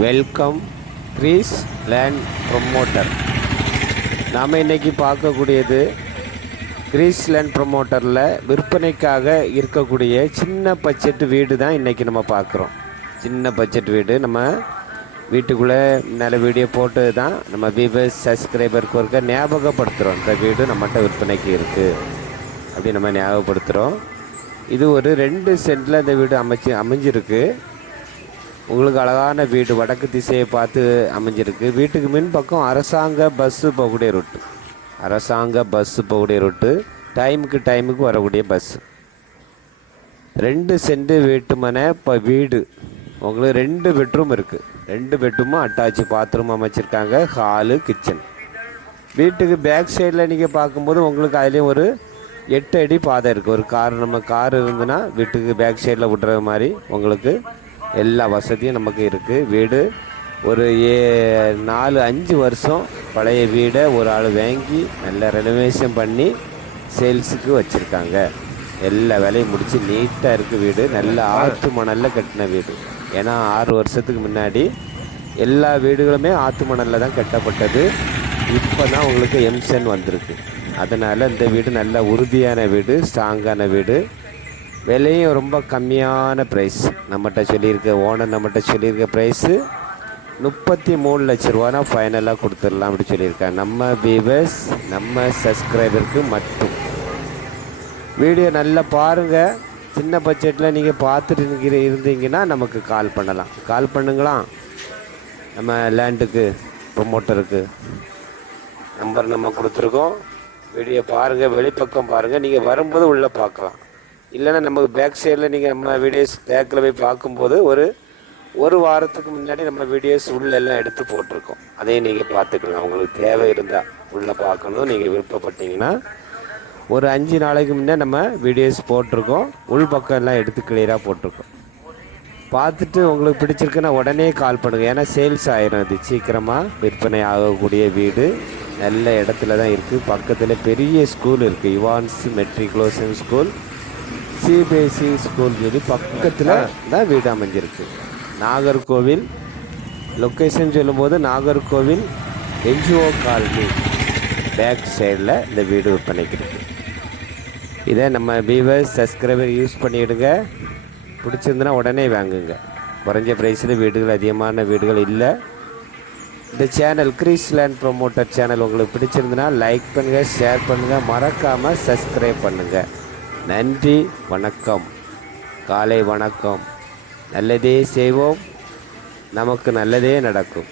Welcome Greece land promoter. நாம் இன்னைக்கு பார்க்கக்கூடியது கிரீஸ் லேண்ட் ப்ரொமோட்டரில் விற்பனைக்காக இருக்கக்கூடிய சின்ன பட்ஜெட் வீடு தான் இன்றைக்கி நம்ம பார்க்குறோம். சின்ன பட்ஜெட் வீடு. நம்ம வீட்டுக்குள்ளே நல்ல வீடியோ போட்டு தான் நம்ம வியூவர்ஸ் சப்ஸ்கிரைபருக்கு ஒருக்க ஞாபகப்படுத்துகிறோம் இந்த வீடு நம்மகிட்ட விற்பனைக்கு இருக்குது அப்படி நம்ம ஞாபகப்படுத்துகிறோம் இது ஒரு ரெண்டு சென்டில் இந்த வீடு அமைச்சு அமைஞ்சிருக்கு. உங்களுக்கு அழகான வீடு வடக்கு திசையை பார்த்து அமைஞ்சிருக்கு. வீட்டுக்கு மின் பக்கம் அரசாங்க பஸ்ஸு போகக்கூடிய ரூட்டு அரசாங்க பஸ்ஸு போகக்கூடிய ரூட்டு டைமுக்கு டைமுக்கு வரக்கூடிய பஸ்ஸு ரெண்டு சென்ட் வீட்டு மனை இப்போ வீடு. உங்களுக்கு ரெண்டு பெட்ரூம் இருக்குது ரெண்டு பெட்ரூமும் அட்டாச்சு பாத்ரூம் அமைச்சிருக்காங்க. ஹாலு கிச்சன் வீட்டுக்கு பேக் சைடில் நீங்கள் பார்க்கும்போது உங்களுக்கு அதுலேயும் ஒரு எட்டு அடி பாதை இருக்குது ஒரு கார் நம்ம கார் இருந்துன்னா வீட்டுக்கு பேக் சைடில் விட்ற மாதிரி உங்களுக்கு எல்லா வசதியும் நமக்கு இருக்குது வீடு ஒரு ஏ நாலு அஞ்சு வருஷம் பழைய வீடை ஒரு ஆள் வாங்கி நல்ல ரெனோவேஷன் பண்ணி சேல்ஸுக்கு வச்சுருக்காங்க. எல்லா வேலையும் முடித்து நீட்டாக இருக்குது வீடு. நல்ல ஆற்று மணலில் கட்டின வீடு. ஏன்னா ஆறு வருஷத்துக்கு முன்னாடி எல்லா வீடுகளுமே ஆற்று மணலில் தான் கட்டப்பட்டது. இப்போ தான் உங்களுக்கு எம்சன் வந்திருக்கு. அதனால் இந்த வீடு நல்ல உறுதியான வீடு ஸ்ட்ராங்கான வீடு. விலையும் ரொம்ப கம்மியான ப்ரைஸ் நம்மகிட்ட சொல்லியிருக்க ஓனர் நம்மகிட்ட சொல்லியிருக்க ப்ரைஸு முப்பத்தி மூணு லட்ச ரூபானா ஃபைனலாக கொடுத்துடலாம் அப்படி சொல்லியிருக்காங்க. நம்ம வியூவர்ஸ் நம்ம சப்ஸ்கிரைபருக்கு மட்டும். வீடியோ நல்லா பாருங்கள் சின்ன பட்ஜெட்டில் நீங்கள் பார்த்துட்டு இருக்கிற இருந்தீங்கன்னா நமக்கு கால் பண்ணலாம். கால் பண்ணுங்களா? நம்ம லேண்டுக்கு ப்ரொமோட்டருக்கு நம்பர் நம்ம கொடுத்துருக்கோம். வீடியோ பாருங்கள் வெளிப்பக்கம் பாருங்கள் நீங்கள் வரும்போது உள்ளே பார்க்கலாம். இல்லைன்னா நமக்கு பேக் சைடில் நீங்கள் நம்ம வீடியோஸ் பேக்கில் போய் பார்க்கும்போது ஒரு ஒரு வாரத்துக்கு முன்னாடி நம்ம வீடியோஸ் உள்ள எல்லாம் எடுத்து போட்டிருக்கோம். அதையும் நீங்கள் பார்த்துக்கலாம். உங்களுக்கு தேவை இருந்தால் உள்ளே பார்க்கணும். நீங்கள் விருப்பப்பட்டீங்கன்னா ஒரு அஞ்சு நாளைக்கு முன்னே நம்ம வீடியோஸ் போட்டிருக்கோம். உள் பக்கம் எல்லாம் எடுத்து கிளியராக போட்டிருக்கோம். பார்த்துட்டு உங்களுக்கு பிடிச்சிருக்குன்னா உடனே கால் பண்ணுங்கள் ஏன்னா சேல்ஸ் ஆயிரும் இது சீக்கிரமாக விற்பனை ஆகக்கூடிய வீடு நல்ல இடத்துல தான் இருக்குது பக்கத்தில் பெரிய ஸ்கூல் இருக்குது Evans matriculation school CBSE school சொல்லி பக்கத்தில் தான் வீடு அமைஞ்சிருக்கு. நாகர்கோவில் லொக்கேஷன் சொல்லும்போது நாகர்கோவில் என்ஜிஓ காலனி பேக் சைடில் இந்த வீடு விற்பனைக்கு இருக்கு. இதை நம்ம வியூவர்ஸ் சப்ஸ்கிரைபர் யூஸ் பண்ணிவிடுங்க பிடிச்சிருந்துன்னா உடனே வாங்குங்க. குறைஞ்ச ப்ரைஸில் வீடுகள் அதிகமான வீடுகள் இல்லை. இந்த channel Greece land promoter channel உங்களுக்கு பிடிச்சிருந்துன்னா லைக் பண்ணுங்கள் ஷேர் பண்ணுங்கள் மறக்காமல் சப்ஸ்கிரைப் பண்ணுங்கள் நன்றி வணக்கம். காலை வணக்கம். நல்லதே செய்வோம். நமக்கு நல்லதே நடக்கும்.